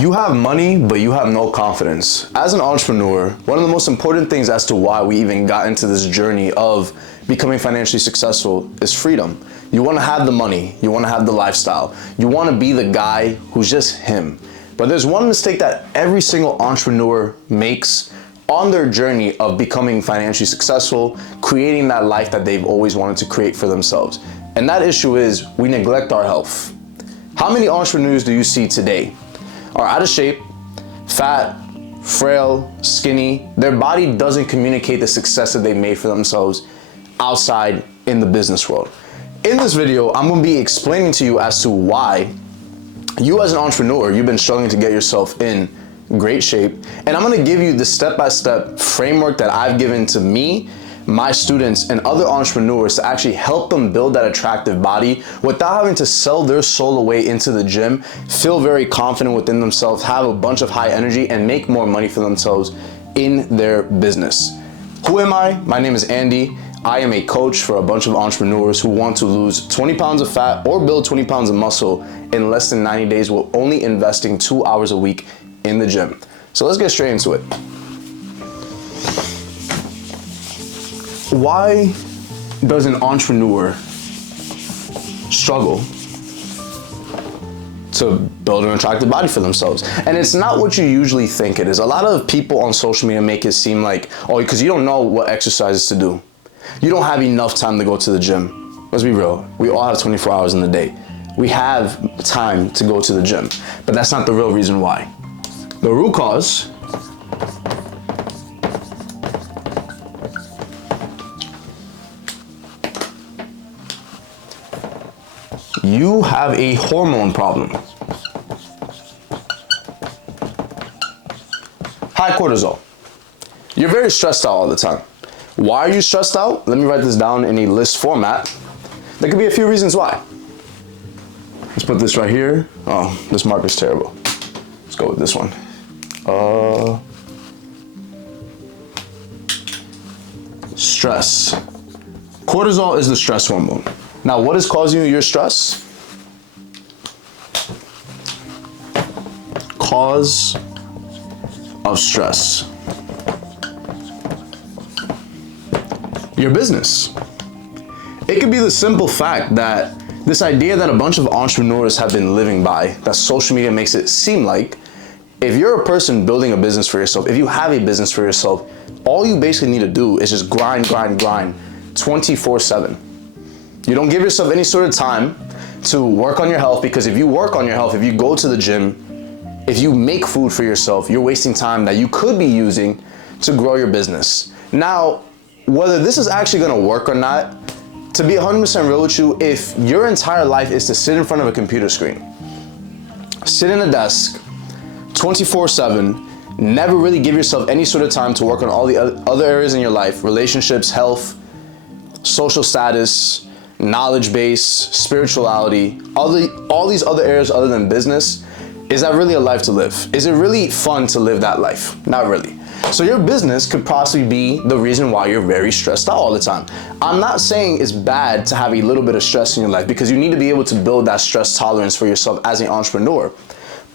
You have money, but you have no confidence. As an entrepreneur, one of the most important things as to why we even got into this journey of becoming financially successful is freedom. You want to have the money, you want to have the lifestyle, you want to be the guy who's just him. But there's one mistake that every single entrepreneur makes on their journey of becoming financially successful, creating that life that they've always wanted to create for themselves. And that issue is we neglect our health. How many entrepreneurs do you see today are out of shape, fat, frail, skinny? Their body doesn't communicate the success that they made for themselves outside in the business world. In this video, I'm gonna be explaining to you as to why you as an entrepreneur, you've been struggling to get yourself in great shape. And I'm gonna give you the step-by-step framework that I've given to me, my students, and other entrepreneurs to actually help them build that attractive body without having to sell their soul away into the gym, feel very confident within themselves, have a bunch of high energy, and make more money for themselves in their business. Who am I? My name is Andy. I am a coach for a bunch of entrepreneurs who want to lose 20 pounds of fat or build 20 pounds of muscle in less than 90 days while only investing 2 hours a week in the gym. So let's get straight into it. Why does an entrepreneur struggle to build an attractive body for themselves? And it's not what you usually think it is. A lot of people on social media make it seem like, oh, because you don't know what exercises to do. You don't have enough time to go to the gym. Let's be real. We all have 24 hours in the day. We have time to go to the gym, but that's not the real reason why. The root cause you have a hormone problem. High cortisol. You're very stressed out all the time. Why are you stressed out? Let me write this down in a list format. There could be a few reasons why. Let's put this right here. Oh, this marker's terrible. Let's go with this one. Stress. Cortisol is the stress hormone. Now, what is causing you your stress? Cause of stress. Your business. It could be the simple fact that this idea that a bunch of entrepreneurs have been living by, that social media makes it seem like, if you're a person building a business for yourself, if you have a business for yourself, all you basically need to do is just grind 24/7. You don't give yourself any sort of time to work on your health, because if you work on your health, if you go to the gym, if you make food for yourself, you're wasting time that you could be using to grow your business. Now, whether this is actually gonna work or not, to be 100% real with you, if your entire life is to sit in front of a computer screen, sit in a desk 24/7, never really give yourself any sort of time to work on all the other areas in your life, relationships, health, social status, knowledge base, spirituality, all these other areas other than business, is that really a life to live? Is it really fun to live that life? Not really. So your business could possibly be the reason why you're very stressed out all the time. I'm not saying it's bad to have a little bit of stress in your life, because you need to be able to build that stress tolerance for yourself as an entrepreneur.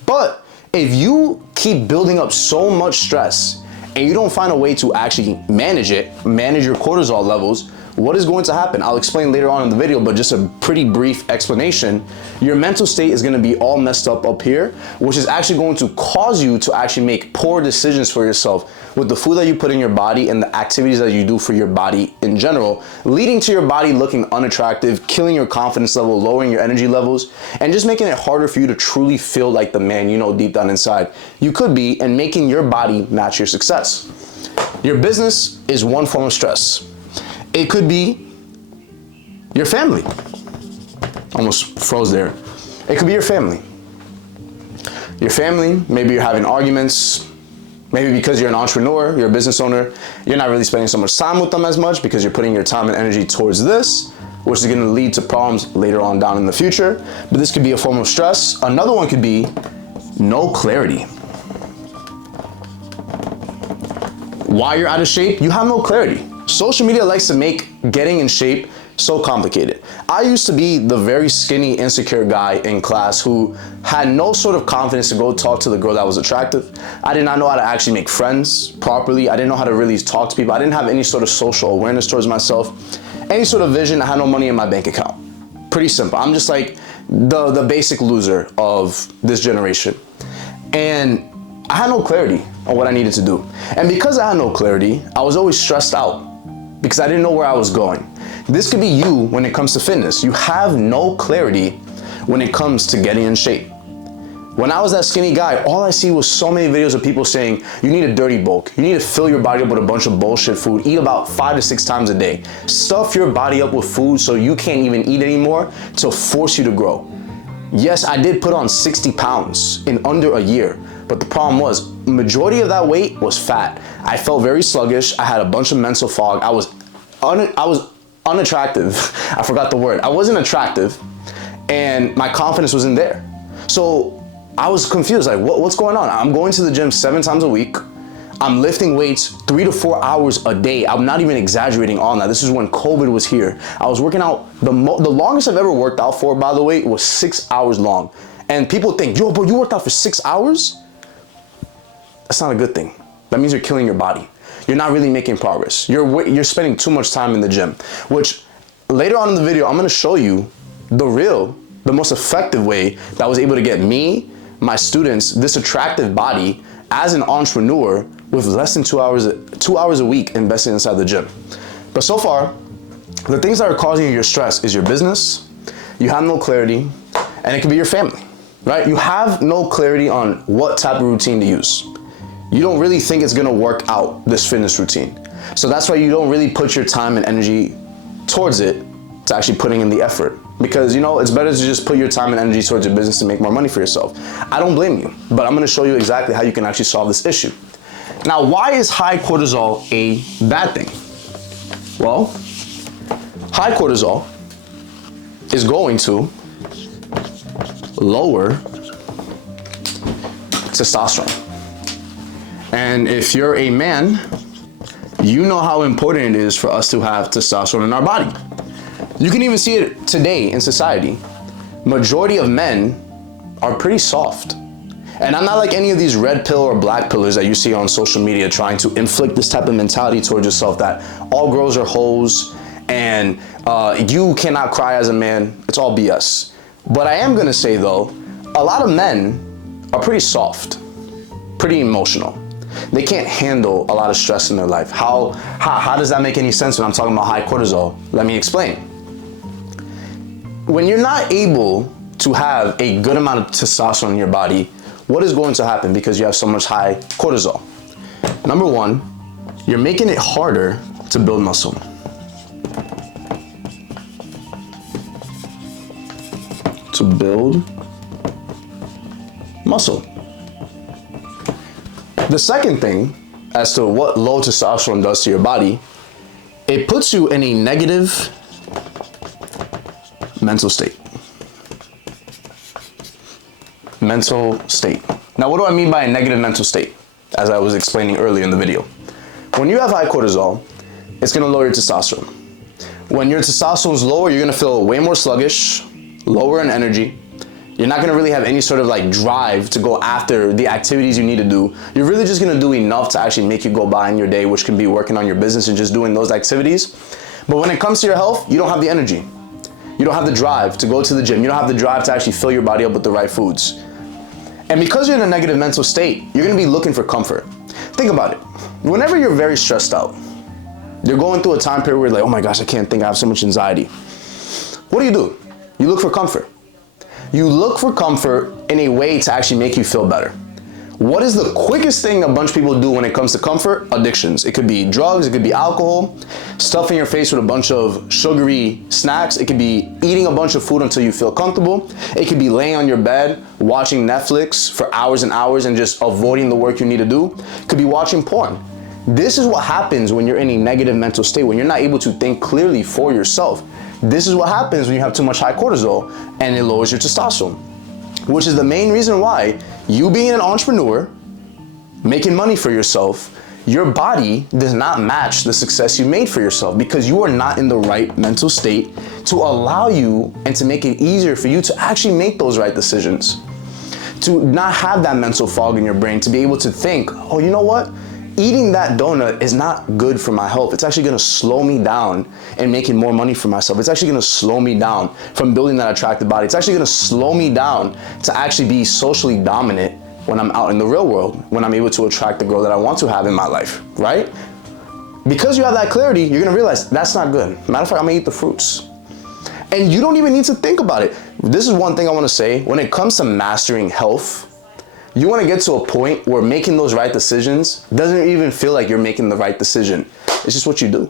But if you keep building up so much stress and you don't find a way to actually manage it, manage your cortisol levels, what is going to happen? I'll explain later on in the video, but just a pretty brief explanation. Your mental state is gonna be all messed up here, which is actually going to cause you to actually make poor decisions for yourself with the food that you put in your body and the activities that you do for your body in general, leading to your body looking unattractive, killing your confidence level, lowering your energy levels, and just making it harder for you to truly feel like the man you know deep down inside you could be, and making your body match your success. Your business is one form of stress. It could be your family. Almost froze there. It could be your family. Your family, maybe you're having arguments. Maybe because you're an entrepreneur, you're a business owner, you're not really spending so much time with them as much because you're putting your time and energy towards this, which is gonna lead to problems later on down in the future. But this could be a form of stress. Another one could be no clarity. Why you're out of shape? You have no clarity. Social media likes to make getting in shape so complicated. I used to be the very skinny, insecure guy in class who had no sort of confidence to go talk to the girl that was attractive. I did not know how to actually make friends properly. I didn't know how to really talk to people. I didn't have any sort of social awareness towards myself, any sort of vision. I had no money in my bank account. Pretty simple. I'm just like the basic loser of this generation. And I had no clarity on what I needed to do. And because I had no clarity, I was always stressed out because I didn't know where I was going. This could be you when it comes to fitness. You have no clarity when it comes to getting in shape. When I was that skinny guy, all I see was so many videos of people saying, you need a dirty bulk. You need to fill your body up with a bunch of bullshit food. Eat about 5 to 6 times a day. Stuff your body up with food so you can't even eat anymore to force you to grow. Yes, I did put on 60 pounds in under a year, but the problem was, majority of that weight was fat. I felt very sluggish. I had a bunch of mental fog. I was unattractive. I forgot the word. I wasn't attractive, and my confidence wasn't there. So I was confused, like what's going on? I'm going to the gym 7 times a week. I'm lifting weights 3 to 4 hours a day. I'm not even exaggerating on that. This is when COVID was here. I was working out, the longest I've ever worked out for, by the way, was 6 hours long. And people think, yo, bro, you worked out for 6 hours? That's not a good thing. That means you're killing your body. You're not really making progress. You're spending too much time in the gym, which later on in the video, I'm gonna show you the most effective way that was able to get me, my students, this attractive body as an entrepreneur with less than 2 hours a week investing inside the gym. But so far, the things that are causing you your stress is your business, you have no clarity, and it could be your family, right? You have no clarity on what type of routine to use. You don't really think it's gonna work out, this fitness routine. So that's why you don't really put your time and energy towards it, to actually putting in the effort. Because it's better to just put your time and energy towards your business to make more money for yourself. I don't blame you, but I'm gonna show you exactly how you can actually solve this issue. Now, why is high cortisol a bad thing? Well, high cortisol is going to lower testosterone. And if you're a man, you know how important it is for us to have testosterone in our body. You can even see it today in society. Majority of men are pretty soft. And I'm not like any of these red pill or black pillars that you see on social media trying to inflict this type of mentality towards yourself that all girls are hoes and you cannot cry as a man. It's all BS. But I am gonna say though, a lot of men are pretty soft, pretty emotional. They can't handle a lot of stress in their life. How does that make any sense when I'm talking about high cortisol? Let me explain. When you're not able to have a good amount of testosterone in your body, what is going to happen because you have so much high cortisol? Number one, you're making it harder to build muscle. To build muscle. The second thing as to what low testosterone does to your body, it puts you in a negative mental state. Mental state. Now, what do I mean by a negative mental state? As I was explaining earlier in the video. When you have high cortisol, it's gonna lower your testosterone. When your testosterone is lower, you're gonna feel way more sluggish, lower in energy. You're not gonna really have any sort of like drive to go after the activities you need to do. You're really just gonna do enough to actually make you go by in your day, which can be working on your business and just doing those activities. But when it comes to your health, you don't have the energy. You don't have the drive to go to the gym. You don't have the drive to actually fill your body up with the right foods. And because you're in a negative mental state, you're gonna be looking for comfort. Think about it. Whenever you're very stressed out, you're going through a time period where you're like, oh my gosh, I can't think, I have so much anxiety. What do? You look for comfort. You look for comfort in a way to actually make you feel better. What is the quickest thing a bunch of people do when it comes to comfort? Addictions. It could be drugs, it could be alcohol, stuffing your face with a bunch of sugary snacks. It could be eating a bunch of food until you feel comfortable. It could be laying on your bed, watching Netflix for hours and hours and just avoiding the work you need to do. It could be watching porn. This is what happens when you're in a negative mental state, when you're not able to think clearly for yourself. This is what happens when you have too much high cortisol and it lowers your testosterone, which is the main reason why you being an entrepreneur, making money for yourself, your body does not match the success you made for yourself because you are not in the right mental state to allow you and to make it easier for you to actually make those right decisions. To not have that mental fog in your brain, to be able to think, oh, you know what? Eating that donut is not good for my health. It's actually gonna slow me down in making more money for myself. It's actually gonna slow me down from building that attractive body. It's actually gonna slow me down to actually be socially dominant when I'm out in the real world, when I'm able to attract the girl that I want to have in my life, right? Because you have that clarity, you're gonna realize that's not good. Matter of fact, I'm gonna eat the fruits. And you don't even need to think about it. This is one thing I wanna say. When it comes to mastering health, you wanna get to a point where making those right decisions doesn't even feel like you're making the right decision. It's just what you do.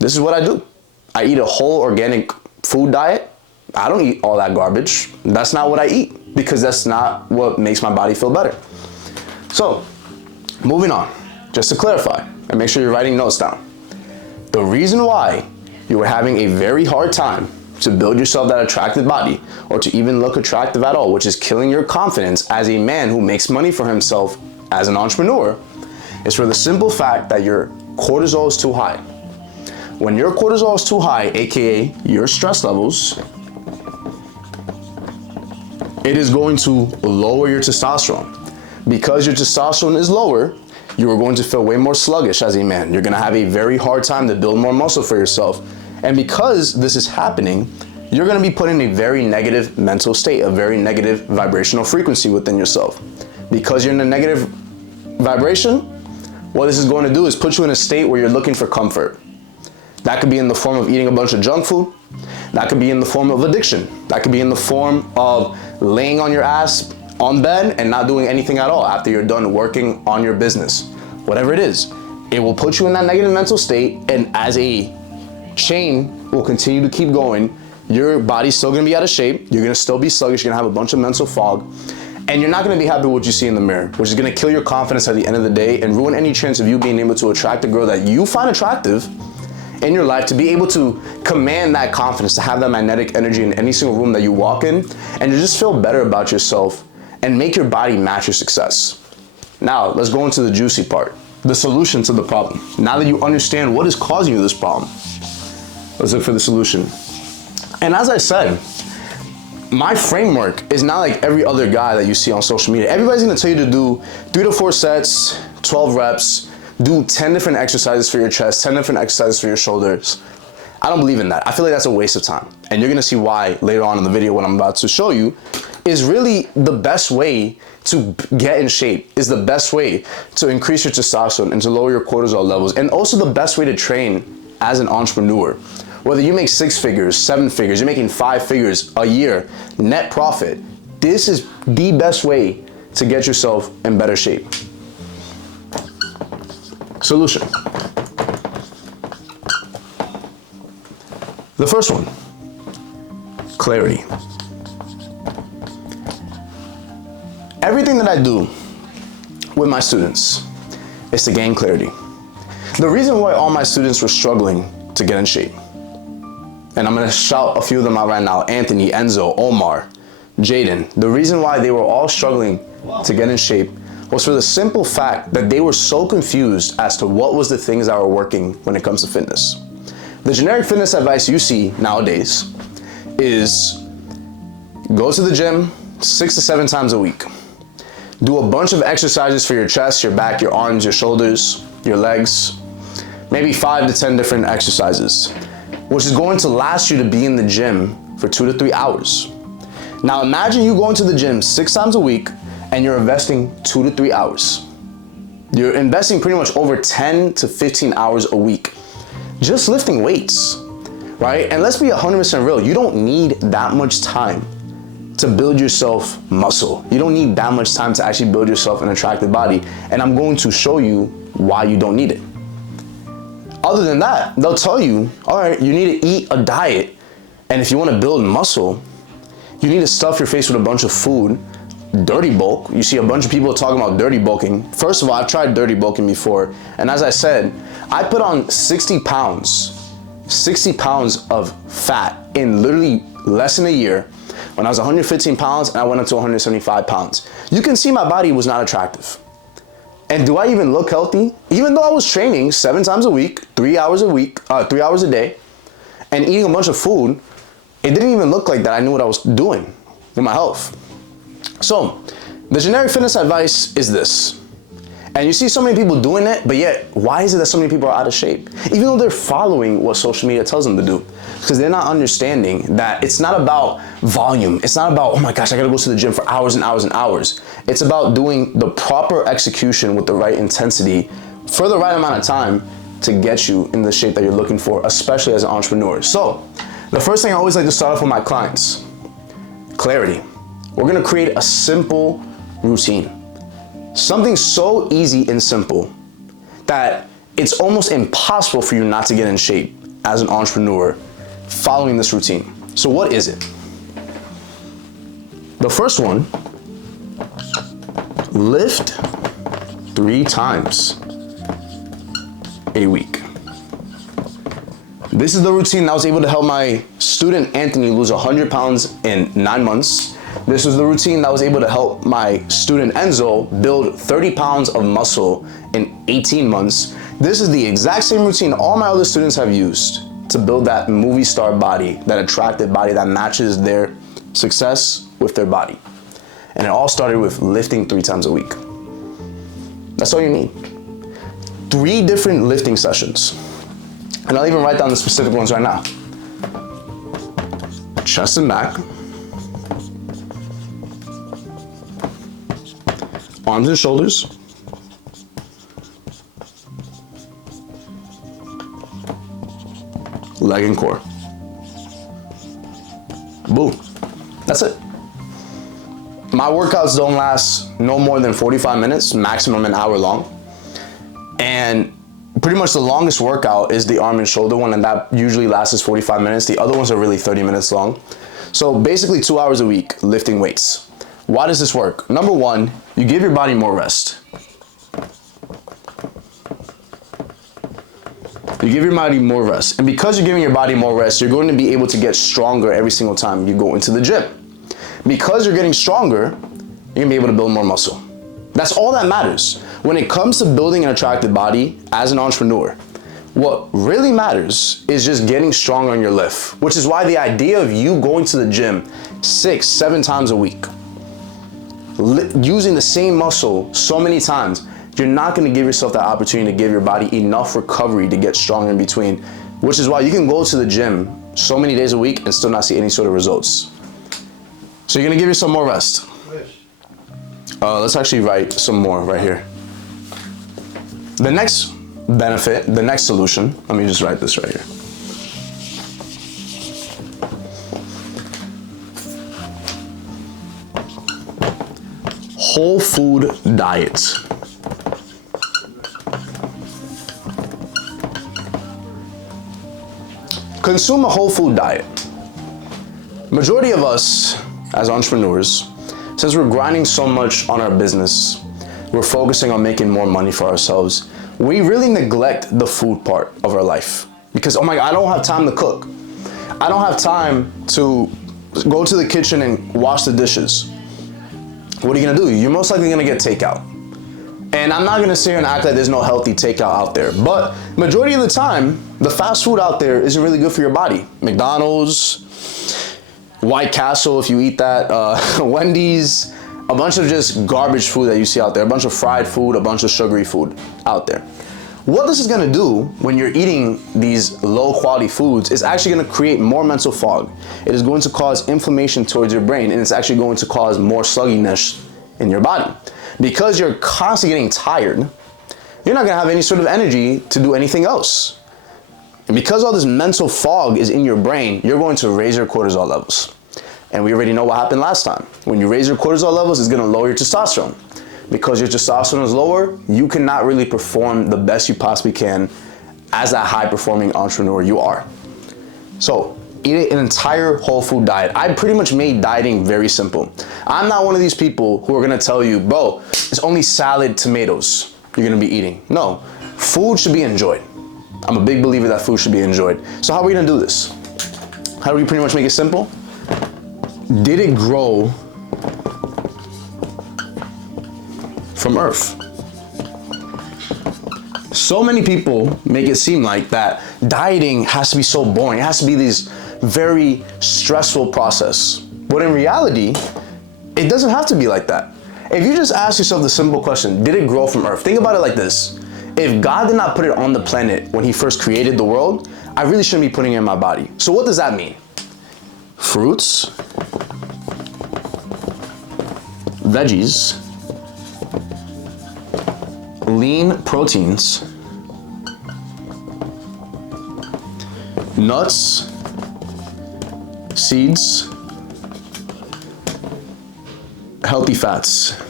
This is what I do. I eat a whole organic food diet. I don't eat all that garbage. That's not what I eat because that's not what makes my body feel better. So, moving on, just to clarify and make sure you're writing notes down. The reason why you were having a very hard time to build yourself that attractive body or to even look attractive at all, which is killing your confidence as a man who makes money for himself as an entrepreneur, is for the simple fact that your cortisol is too high. When your cortisol is too high, aka your stress levels, it is going to lower your testosterone. Because your testosterone is lower, you are going to feel way more sluggish as a man. You're gonna have a very hard time to build more muscle for yourself. And because this is happening, you're gonna be put in a very negative mental state, a very negative vibrational frequency within yourself. Because you're in a negative vibration, what this is going to do is put you in a state where you're looking for comfort. That could be in the form of eating a bunch of junk food. That could be in the form of addiction. That could be in the form of laying on your ass on bed and not doing anything at all after you're done working on your business. Whatever it is, it will put you in that negative mental state, and as a chain will continue to keep going, your body's still gonna be out of shape, you're gonna still be sluggish, you're gonna have a bunch of mental fog, and you're not gonna be happy with what you see in the mirror, which is gonna kill your confidence at the end of the day and ruin any chance of you being able to attract a girl that you find attractive in your life, to be able to command that confidence, to have that magnetic energy in any single room that you walk in, and to just feel better about yourself and make your body match your success. Now, let's go into the juicy part, the solution to the problem. Now that you understand what is causing you this problem, let's look for the solution. And as I said, my framework is not like every other guy that you see on social media. Everybody's gonna tell you to do 3 to 4 sets, 12 reps, do 10 different exercises for your chest, 10 different exercises for your shoulders. I don't believe in that. I feel like that's a waste of time. And you're gonna see why later on in the video. What I'm about to show you is really the best way to get in shape, is the best way to increase your testosterone and to lower your cortisol levels, and also the best way to train as an entrepreneur. Whether you make 6 figures, 7 figures, you're making 5 figures a year, net profit, this is the best way to get yourself in better shape. Solution. The first one, clarity. Everything that I do with my students is to gain clarity. The reason why all my students were struggling to get in shape, and I'm gonna shout a few of them out right now: Anthony, Enzo, Omar, Jaden. The reason why they were all struggling to get in shape was for the simple fact that they were so confused as to what was the things that were working when it comes to fitness. The generic fitness advice you see nowadays is go to the gym 6 to 7 times a week. Do a bunch of exercises for your chest, your back, your arms, your shoulders, your legs, maybe 5 to 10 different exercises, which is going to last you to be in the gym for 2 to 3 hours. Now imagine you going to the gym 6 times a week and you're investing 2 to 3 hours. You're investing pretty much over 10 to 15 hours a week just lifting weights, right? And let's be 100% real, you don't need that much time to build yourself muscle. You don't need that much time to actually build yourself an attractive body. And I'm going to show you why you don't need it. Other than that, they'll tell you, all right, you need to eat a diet. And if you want to build muscle, you need to stuff your face with a bunch of food, dirty bulk. You see a bunch of people talking about dirty bulking. First of all, I've tried dirty bulking before. And as I said, I put on 60 pounds of fat in literally less than a year when I was 115 pounds and I went up to 175 pounds. You can see my body was not attractive. And do I even look healthy? Even though I was training 7 times a week, 3 hours a week, 3 hours a day, and eating a bunch of food, it didn't even look like that I knew what I was doing with my health. So, the generic fitness advice is this. And you see so many people doing it, but yet, why is it that so many people are out of shape? Even though they're following what social media tells them to do. Because they're not understanding that it's not about volume. It's not about, oh my gosh, I gotta go to the gym for hours and hours and hours. It's about doing the proper execution with the right intensity for the right amount of time to get you in the shape that you're looking for, especially as an entrepreneur. So, the first thing I always like to start off with my clients, clarity. We're gonna create a simple routine. Something so easy and simple that it's almost impossible for you not to get in shape as an entrepreneur following this routine. So what is it? The first one, lift 3 times a week. This is the routine that was able to help my student Anthony lose 100 pounds in 9 months. This was the routine that was able to help my student Enzo build 30 pounds of muscle in 18 months. This is the exact same routine all my other students have used to build that movie star body, that attractive body that matches their success with their body. And it all started with lifting 3 times a week. That's all you need. 3 different lifting sessions. And I'll even write down the specific ones right now. Chest and back. Arms and shoulders. Leg and core. Boom. That's it. My workouts don't last no more than 45 minutes, maximum an hour long. And pretty much the longest workout is the arm and shoulder one, and that usually lasts 45 minutes. The other ones are really 30 minutes long. So basically 2 hours a week lifting weights. Why does this work? Number one, you give your body more rest. You give your body more rest. And because you're giving your body more rest, you're going to be able to get stronger every single time you go into the gym. Because you're getting stronger, you're gonna be able to build more muscle. That's all that matters. When it comes to building an attractive body as an entrepreneur, what really matters is just getting stronger on your lift, which is why the idea of you going to the gym 6, 7 times a week, using the same muscle so many times, you're not gonna give yourself that opportunity to give your body enough recovery to get stronger in between, which is why you can go to the gym so many days a week and still not see any sort of results. So you're gonna give yourself more rest. Let's actually write some more right here. The next benefit, the next solution, let me just write this right here. Whole food diet. Consume a whole food diet. Majority of us as entrepreneurs, since we're grinding so much on our business, we're focusing on making more money for ourselves, we really neglect the food part of our life. Because, oh my God, I don't have time to cook. I don't have time to go to the kitchen and wash the dishes. What are you gonna do? You're most likely gonna get takeout. And I'm not gonna sit here and act like there's no healthy takeout out there, but majority of the time, the fast food out there isn't really good for your body. McDonald's, White Castle, if you eat that, Wendy's, a bunch of just garbage food that you see out there, a bunch of fried food, a bunch of sugary food out there. What this is gonna do when you're eating these low quality foods is actually gonna create more mental fog. It is going to cause inflammation towards your brain, and it's actually going to cause more sluggishness in your body. Because you're constantly getting tired, you're not gonna have any sort of energy to do anything else. And because all this mental fog is in your brain, you're going to raise your cortisol levels. And we already know what happened last time. When you raise your cortisol levels, it's gonna lower your testosterone. Because your testosterone is lower, you cannot really perform the best you possibly can as that high performing entrepreneur you are. So eat an entire whole food diet. I pretty much made dieting very simple. I'm not one of these people who are gonna tell you, bro, it's only salad, tomatoes you're gonna be eating. No, food should be enjoyed. I'm a big believer that food should be enjoyed. So how are we gonna do this? How do we pretty much make it simple? Did it grow from earth? So many people make it seem like that dieting has to be so boring. It has to be this very stressful process. But in reality, it doesn't have to be like that. If you just ask yourself the simple question, did it grow from earth? Think about it like this. If God did not put it on the planet when he first created the world, I really shouldn't be putting it in my body. So what does that mean? Fruits, veggies, lean proteins, nuts, seeds, healthy fats.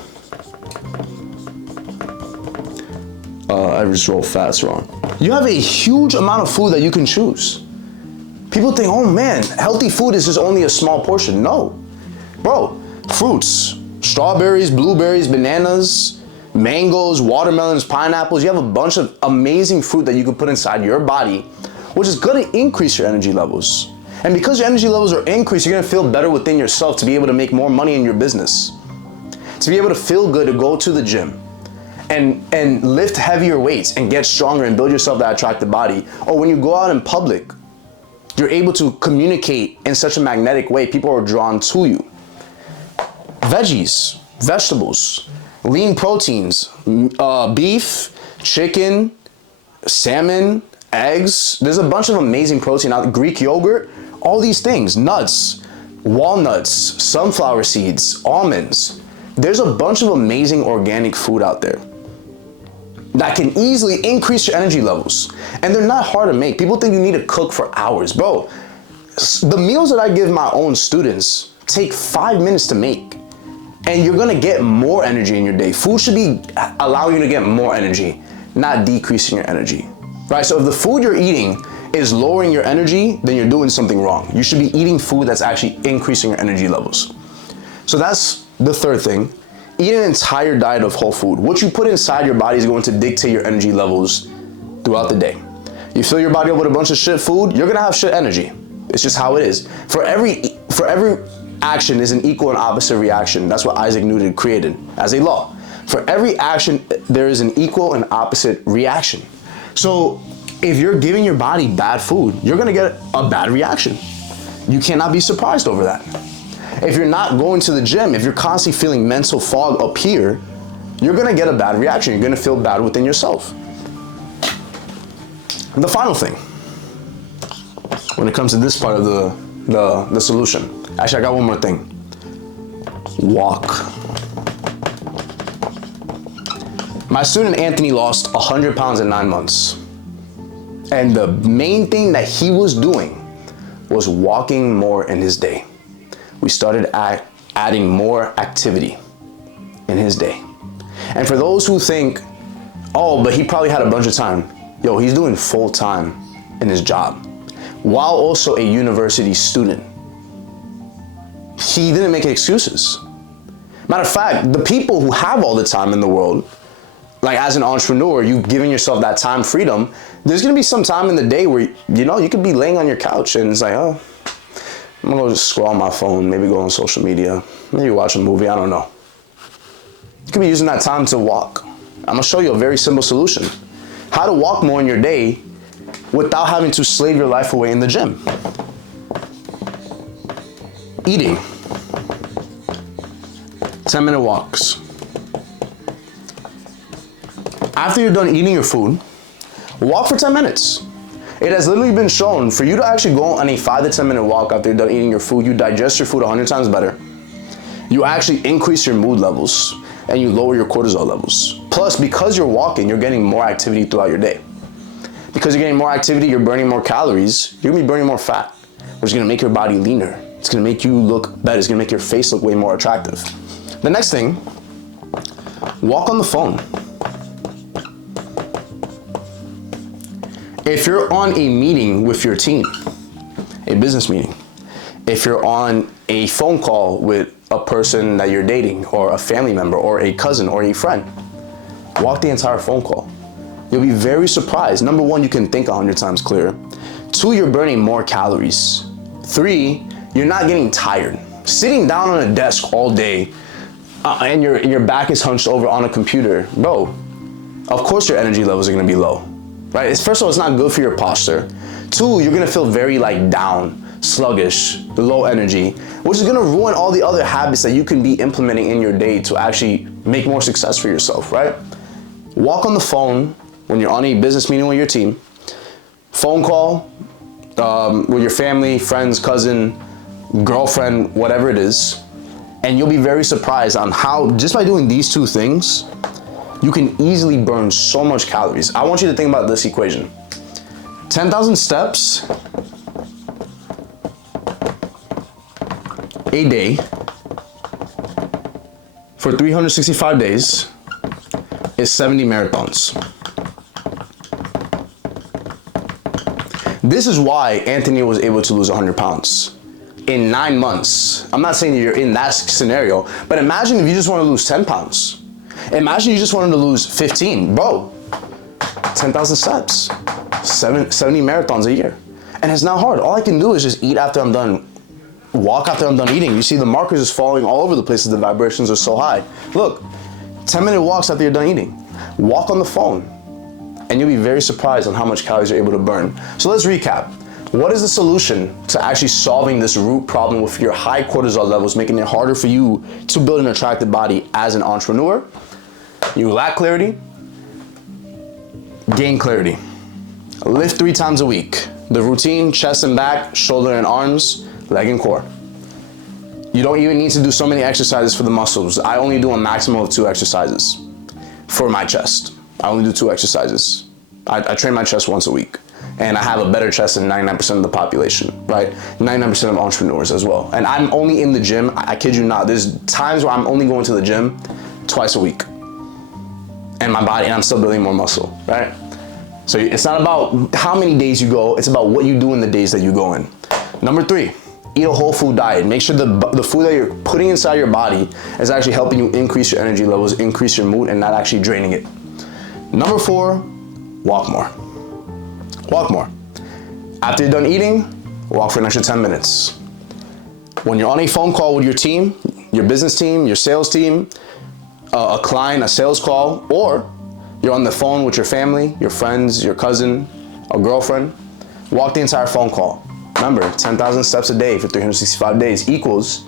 I just wrote fats wrong. You have a huge amount of food that you can choose. People think, oh man, healthy food is just only a small portion. No, bro, fruits, strawberries, blueberries, bananas, mangoes, watermelons, pineapples. You have a bunch of amazing fruit that you can put inside your body, which is gonna increase your energy levels. And because your energy levels are increased, you're gonna feel better within yourself to be able to make more money in your business, to be able to feel good, to go to the gym and lift heavier weights and get stronger and build yourself that attractive body. Or when you go out in public, you're able to communicate in such a magnetic way, people are drawn to you. Veggies, vegetables, lean proteins, beef, chicken, salmon, eggs. There's a bunch of amazing protein out there. Greek yogurt, all these things, nuts, walnuts, sunflower seeds, almonds. There's a bunch of amazing organic food out there that can easily increase your energy levels. And they're not hard to make. People think you need to cook for hours. Bro, the meals that I give my own students take 5 minutes to make. And you're gonna get more energy in your day. Food should be allowing you to get more energy, not decreasing your energy, right? So if the food you're eating is lowering your energy, then you're doing something wrong. You should be eating food that's actually increasing your energy levels. So that's the third thing. Eat an entire diet of whole food. What you put inside your body is going to dictate your energy levels throughout the day. You fill your body up with a bunch of shit food, you're gonna have shit energy. It's just how it is. For every action is an equal and opposite reaction. That's what Isaac Newton created as a law. For every action, there is an equal and opposite reaction. So if you're giving your body bad food, you're gonna get a bad reaction. You cannot be surprised over that. If you're not going to the gym, if you're constantly feeling mental fog up here, you're gonna get a bad reaction. You're gonna feel bad within yourself. And the final thing, when it comes to this part of the solution, actually I got one more thing. Walk. My student Anthony lost 100 pounds in 9 months. And the main thing that he was doing was walking more in his day. We started adding more activity in his day. And for those who think, oh, but he probably had a bunch of time. Yo, he's doing full time in his job while also a university student. He didn't make excuses. Matter of fact, the people who have all the time in the world, like as an entrepreneur, you giving yourself that time freedom, there's gonna be some time in the day where, you could be laying on your couch and it's like, oh, I'm gonna go just scroll on my phone, maybe go on social media, maybe watch a movie, I don't know. You could be using that time to walk. I'm gonna show you a very simple solution. How to walk more in your day without having to slave your life away in the gym. Eating. 10-minute walks. After you're done eating your food, walk for 10 minutes. It has literally been shown for you to actually go on a 5 to 10 minute walk after you're done eating your food, you digest your food 100 times better. You actually increase your mood levels and you lower your cortisol levels. Plus, because you're walking, you're getting more activity throughout your day. Because you're getting more activity, you're burning more calories, you're gonna be burning more fat, which is gonna make your body leaner. It's gonna make you look better. It's gonna make your face look way more attractive. The next thing, walk on the phone. If you're on a meeting with your team, a business meeting, if you're on a phone call with a person that you're dating or a family member or a cousin or a friend, walk the entire phone call. You'll be very surprised. Number one, you can think 100 times clearer. 2, you're burning more calories. 3, you're not getting tired. Sitting down on a desk all day and your back is hunched over on a computer, bro, of course your energy levels are gonna be low, right? First of all, it's not good for your posture. Two, you're gonna feel very like down, sluggish, low energy, which is gonna ruin all the other habits that you can be implementing in your day to actually make more success for yourself, right? Walk on the phone when you're on a business meeting with your team, phone call with your family, friends, cousin, girlfriend, whatever it is, and you'll be very surprised on how, just by doing these two things, you can easily burn so much calories. I want you to think about this equation. 10,000 steps a day for 365 days is 70 marathons. This is why Anthony was able to lose 100 pounds in 9 months. I'm not saying that you're in that scenario, but imagine if you just want to lose 10 pounds. Imagine you just wanted to lose 15. Bro, 10,000 steps, 70 marathons a year. And it's not hard. All I can do is just eat after I'm done, walk after I'm done eating. You see the markers is falling all over the place as the vibrations are so high. Look, 10-minute walks after you're done eating. Walk on the phone, and you'll be very surprised on how much calories you're able to burn. So let's recap. What is the solution to actually solving this root problem with your high cortisol levels, making it harder for you to build an attractive body as an entrepreneur? You lack clarity, gain clarity. Lift 3 times a week. The routine: chest and back, shoulder and arms, leg and core. You don't even need to do so many exercises for the muscles. I only do a maximum of 2 exercises for my chest. I only do 2 exercises. I train my chest once a week, and I have a better chest than 99% of the population, right? 99% of entrepreneurs as well. And I'm only in the gym, I kid you not, there's times where I'm only going to the gym twice a week. And my body, and I'm still building more muscle, right? So it's not about how many days you go, it's about what you do in the days that you go in. Number 3, eat a whole food diet. Make sure the food that you're putting inside your body is actually helping you increase your energy levels, increase your mood, and not actually draining it. Number 4, walk more. Walk more. After you're done eating, walk for an extra 10 minutes. When you're on a phone call with your team, your business team, your sales team, a client, a sales call, or you're on the phone with your family, your friends, your cousin, a girlfriend, walk the entire phone call. Remember, 10,000 steps a day for 365 days equals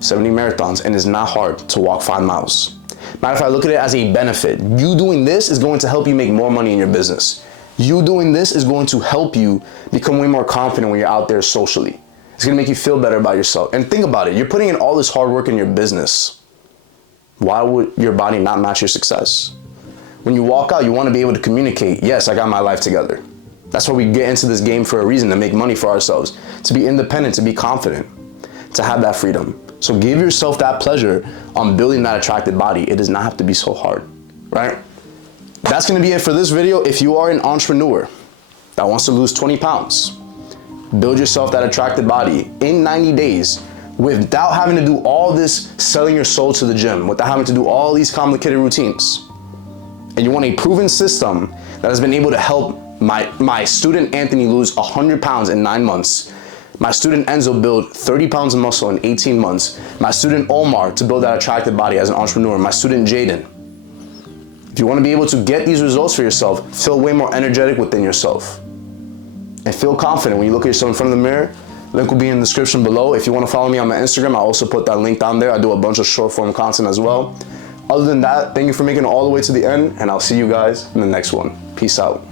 70 marathons, and it's not hard to walk 5 miles. Matter of fact, look at it as a benefit. You doing this is going to help you make more money in your business. You doing this is going to help you become way more confident when you're out there socially. It's gonna make you feel better about yourself. And think about it, you're putting in all this hard work in your business. Why would your body not match your success? When you walk out, you wanna be able to communicate, yes, I got my life together. That's why we get into this game for a reason, to make money for ourselves, to be independent, to be confident, to have that freedom. So give yourself that pleasure on building that attractive body. It does not have to be so hard, right? That's gonna be it for this video. If you are an entrepreneur that wants to lose 20 pounds, build yourself that attractive body in 90 days without having to do all this selling your soul to the gym, without having to do all these complicated routines. And you want a proven system that has been able to help my student Anthony lose 100 pounds in 9 months. My student Enzo build 30 pounds of muscle in 18 months. My student Omar to build that attractive body as an entrepreneur. My student Jaden. If you want to be able to get these results for yourself, feel way more energetic within yourself. And feel confident when you look at yourself in front of the mirror. Link will be in the description below. If you want to follow me on my Instagram, I'll also put that link down there. I do a bunch of short form content as well. Other than that, thank you for making it all the way to the end, and I'll see you guys in the next one. Peace out.